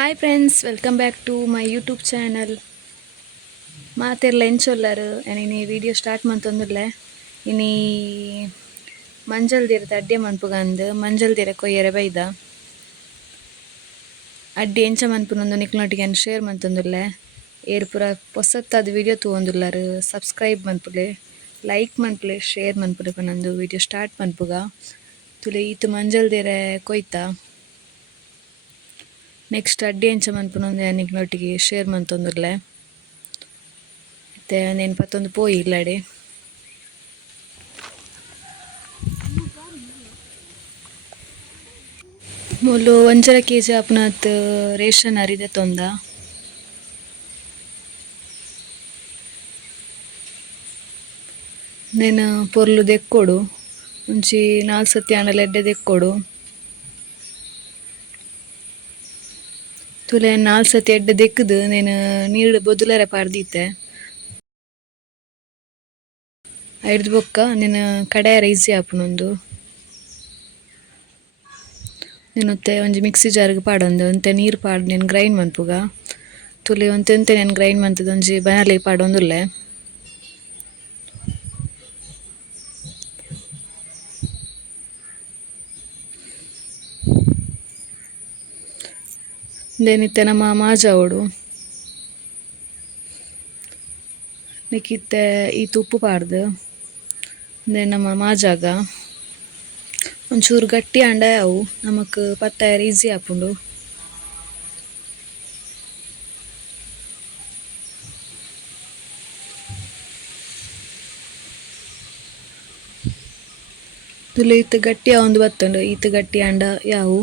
Hi friends, welcome back to my YouTube channel. ಮಾತೆರ್ಲ ಎಂಚೊಲ್ಲರು any video start ಮಂತೊಂದುಲ್ಲೆ ಇನಿ ಮಂಜಲ್ ದೀರದ ಅಡ್ಡೆ ಮನ್ಪುಗಂದು ಮಂಜಲ್ ದೀರ ಕೊಯ್ಯರೆ ಬೈದ ಅಡ್ಡಿ ಎಂಚ ಮನ್ಪುನೊಂದು ನಿಕ್ಲೊಟ್ಟಿಗೆ ಶೇರ್ ಮಂತೊಂದುಲ್ಲೆ. ಏರ್ ಪೂರ ಹೊಸತ್ತಾದ ವಿಡಿಯೋ ತೂವೊಂದುಲ್ಲರು ಸಬ್ಸ್ಕ್ರೈಬ್ ಮನ್ಪುಲೆ, ಲೈಕ್ ಮನ್ಪುಲೆ, ಶೇರ್ ಮನ್ಪುಲೆ ಪನೊಂದು ವಿಡಿಯೋ ಸ್ಟಾರ್ಟ್ ಮನ್ಪುಗ ತುಲೆ ಈತ್ ಮಂಜಲ್ ದೀರೆ ಕೊಯ್ತ ನೆಕ್ಸ್ಟ್ ಅಡ್ಡಿ ಎಂಚ ಮನ್ಪುನೊಂದು ನಿಕ್ಲೊಟ್ಟಿಗೆ ಶೇರ್ ಮಂತೊಂದುಲ್ಲೆ. ಮತ್ತೆ నేను ಪತ್ತೊಂದು ಪೋಯಿ ಇಲ್ಲಡೆ ಮುಲು ಒಂಚರ ಕೆಜಿ ಆಪುನಾತ್ ರೇಷನ್ ಅರಿದೆ ತೊಂದ నేను ಪೊರ್ಲು ದೆಕ್ಕೊಡು ಒಂಜಿ 4 ಸತಿ ಆಂಡಲ ಎಡ್ಡೆ ದೆಕ್ಕೊಡು ತುಲೆ 4 ಸತಿ ಎಡ್ಡೆ ದೆಕ್ಕುದು నేను ನೀರು ಬೊದುಲರೆ ಪಾರ್ದಿತ್ತೆ ಐಡ್ದು ಬೊಕ್ಕ నేను ಕಡೆಯರ ಈಸಿ ಆಪುನೊಂದು నేను ಒಂಜಿ ಮಿಕ್ಸಿ ಜಾರ್ಗ್ ಪಾಡೊಂದು ಒಂತೆ ನೀರು ಪಾಡ್ నేను ಗ್ರೈಂಡ್ ಮನ್ಪುಗ ತುಲೆ ಒಂತೆ నేను ಗ್ರೈಂಡ್ ಮಂತದ್ದು ಒಂಜಿ ಬನಾಲಿ ಪಾಡೊಂದುಲ್ಲೆ. ದೇನಿತ್ತೆ ನಮ್ಮ ಮಾಜಾವೋಡು ನಿಕ್ಕಿತ್ತೆ ಈ ತುಪ್ಪು ಪಾಡ್ದು ನಮ್ಮ ಮಾಜಾಗ ಒಂಚೂರು ಗಟ್ಟಿ ಆಂಡ ಅವು ನಮಕ್ ಪತ್ತಾಯರ ಈಸಿ ಆಪುಂಡು. ತುಲೆ ಇತ್ತು ಗಟ್ಟಿ ಒಂದು ಬತ್ತುಂಡು ಈತ್ ಗಟ್ಟಿ ಆಂಡ ಯಾವು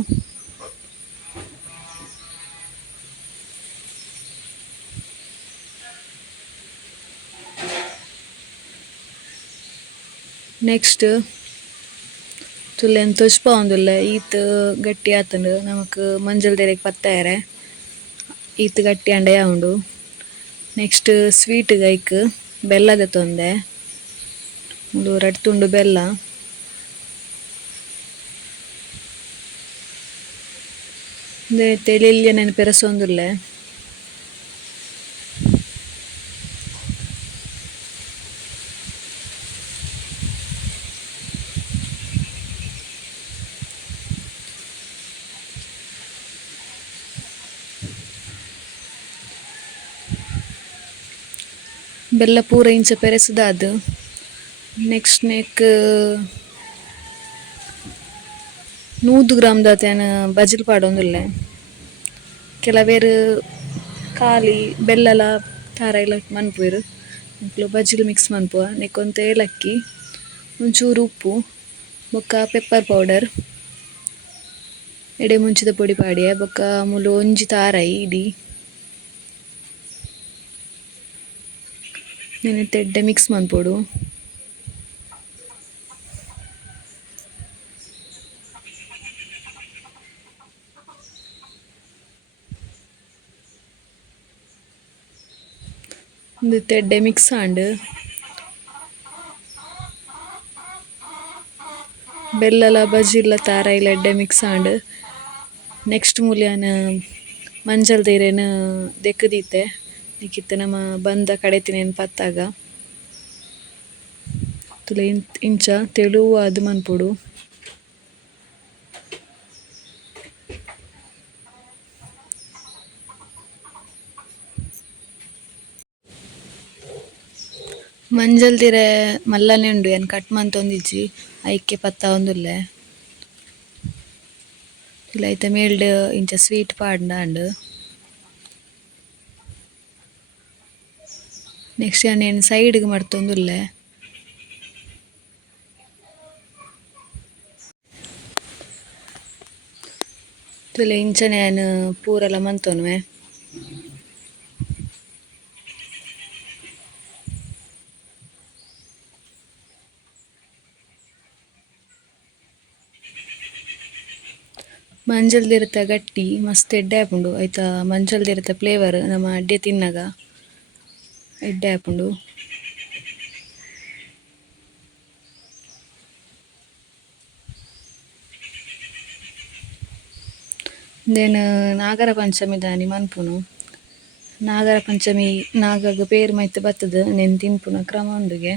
ನೆಕ್ಸ್ಟ್ ತುಲೆ ತೊಚ್ಪ ಒಂದುಲ್ಲೆ ಈತ್ ಗಟ್ಟಿ ಆತುಂಡು ನಮಕ್ ಮಂಜಲ್ ದೇರೆಗ್ ಪತ್ತಾಯರೆ ಈತ್ ಗಟ್ಟಿ ಆಂಡ ಯಾವುಂಡು. ನೆಕ್ಸ್ಟ್ ಸ್ವೀಟ್ ಐಕ್ ಬೆಲ್ಲ ದೆತ್ತೊಂದೆ ಒಂದು 2 ತುಂಡು ಬೆಲ್ಲ ತೆಲಿಲ್ಯ ನೆನ್ ಪೆರಸೊಂದುಲ್ಲೆ. ಬೆಲ್ಲ ಪೂರ ಇಂಚ ಪೆರೆಸುದಾದ್ ನೆಕ್ಸ್ಟ್ ನೆಕ್ 100 ಗ್ರಾಮ್ ದಾತೆನ ಬಜಿಲ್ ಪಾಡೊಂದುಲ್ಲೆ. ಕೆಲವೇರು ಖಾಲಿ ಬೆಲ್ಲಲ ತಾರ ಇಲ್ಲ ಮನ್ಪುವೆರ್ ನಿಕ್ಲು ಬಜಿಲ್ ಮಿಕ್ಸ್ ಮನ್ಪುವ ನೆಕ್ಕೊಂತೆ ಏಲಕ್ಕಿ ಒಂಚೂರು ಉಪ್ಪು ಬೊಕ್ಕ ಪೆಪ್ಪರ್ ಪೌಡರ್ ಎಡೆ ಮುಂಚಿದ ಪೊಡಿ ಪಾಡ್ಯ ಬೊಕ್ಕ ಮುಲು ಒಂಜಿ ತಾರಾಯಿ ಇಡಿ ನೆನೆತ್ತೆ ಎಡ್ಡೆ ಮಿಕ್ಸ್ ಮನ್ಪೊಡು. ಒಂದಿತ್ತೆ ಎಡ್ಡೆ ಮಿಕ್ಸ್ ಆಂಡ್ ಬೆಲ್ಲಲ ಬಜಿಲ್ಲ ತಾರಾಯಿಲ ಎಡ್ಡೆ ಮಿಕ್ಸ್ ಆಂಡ್ ನೆಕ್ಸ್ಟ್ ಮೂಲ್ಯನ ಮಂಜಲ್ ದೀರೆನ್ ದೆಕ್ಕುದೀತೆ ನಿಕ್ಕಿತ್ತೆ ನಮ್ಮ ಬಂದ ಕಡೆತಿನೇನು ಪತ್ತಾಗ ತುಲೆ ಇಂಚ ತೆಳುವಾದ್ ಮನ್ಪೊಡು. ಮಂಜಲ್ ದೀರೆ ಮಲ್ಲನೆ ಉಂಡು ಏನು ಕಟ್ ಮಂತೊಂದಿಜ್ಜಿ ಐಕ್ಕೆ ಪತ್ತ ಒಂದುಲ್ಲೆ ತುಲೆ ಐತೆ ಮೇಲ್ಡ್ ಇಂಚ ಸ್ವೀಟ್ ಪಾಡ್ಂಡಾಂಡ್ ನೆಕ್ಸ್ಟ್ ನಾನು ಸೈಡ್ಗ್ ಮರ್ತೊಂದುಲ್ಲೆ. ತುಲೆ ಇಂಚ ನಾನು ಪೂರಲ ಮಂತೊನ್ವೆ. ಮಂಜಲ್ ದೀರತ ಗಟ್ಟಿ ಮಸ್ತ್ ಎಡ್ಡೆ ಆಪುಂಡು ಐತ ಮಂಜಲ್ ದೀರತ ಫ್ಲೇವರ್ ನಮ್ಮ ಅಡ್ಡೆ ತಿನ್ನಗ ಎಡ್ಡೆ ಆಪುಂಡು. ದೆನ್ ನಾಗರ ಪಂಚಮಿ ದಾನಿ ಮನ್ಪುನು. ನಾಗರ ಪಂಚಮಿ ನಾಗಗ್ ಪೇರು ಮೈತ್ ಬತ್ತದ ನೆನ್ ತಿನ್ಪುನ ಕ್ರಮ ಉಂದುಗೆ.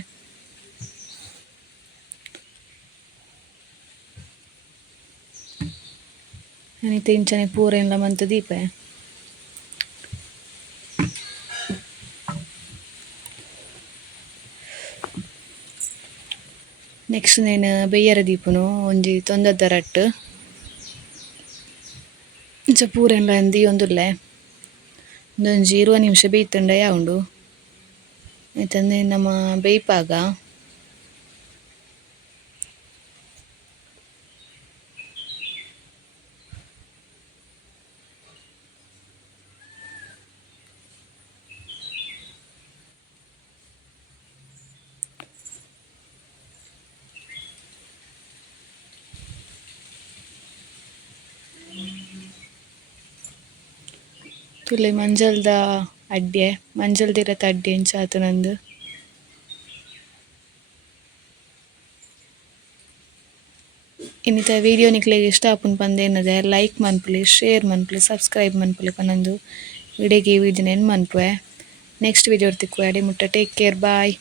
ಅನಿತ ಇಂಚನೆ ಪೂರ ಎಲ್ಲ ಮಂತ್ ದೀಪೆ. ನೆಕ್ಸ್ಟ್ ನೇನು ಬೆಯ್ಯರೆ ದೀಪುನು ಒಂಜಿ ತೊಂದದ ರಟ್ಟು ಇಂಚ ಪೂರ ಎಲ್ಲ ಒಂದುಲ್ಲೆ ಒಂದೊಂಜಿ 20 ನಿಮಿಷ ಬೇಯ್ತಂಡ ಯಾವುಂಡು ಆಯ್ತಂದೆ ನಮ್ಮ ಬೇಯ್ಪಾಗ ತುಲೆ ಮಂಜಲ್ದ ಅಡ್ಡೆ ಮಂಜಲ್ದಿರತ್ತ ಅಡ್ಡೆ ಇಂಚಾತು ನಂದು. ಇನ್ನಿತ ವಿಡಿಯೋ ನಿಕ್ಲೆಗ್ ಇಷ್ಟ ಆಪುಂಡು ಪಂದೇನದೆ ಲೈಕ್ ಮನ್ಪುಲಿ, ಶೇರ್ ಮನ್ಪುಲಿ, ಸಬ್ಸ್ಕ್ರೈಬ್ ಮನ್ಪುಲಿ ಪನಂದು ವಿಡಿಯೋಗೆ ಈ ವಿಡಿಯೋನ ಎಂಡ್ ಮನ್ಪುವೆ. ನೆಕ್ಸ್ಟ್ ವಿಡಿಯೋ ತಿಕ್ಕುವೆ ಅಡೆ ಮುಟ್ಟ ಟೇಕ್ ಕೇರ್ ಬಾಯ್.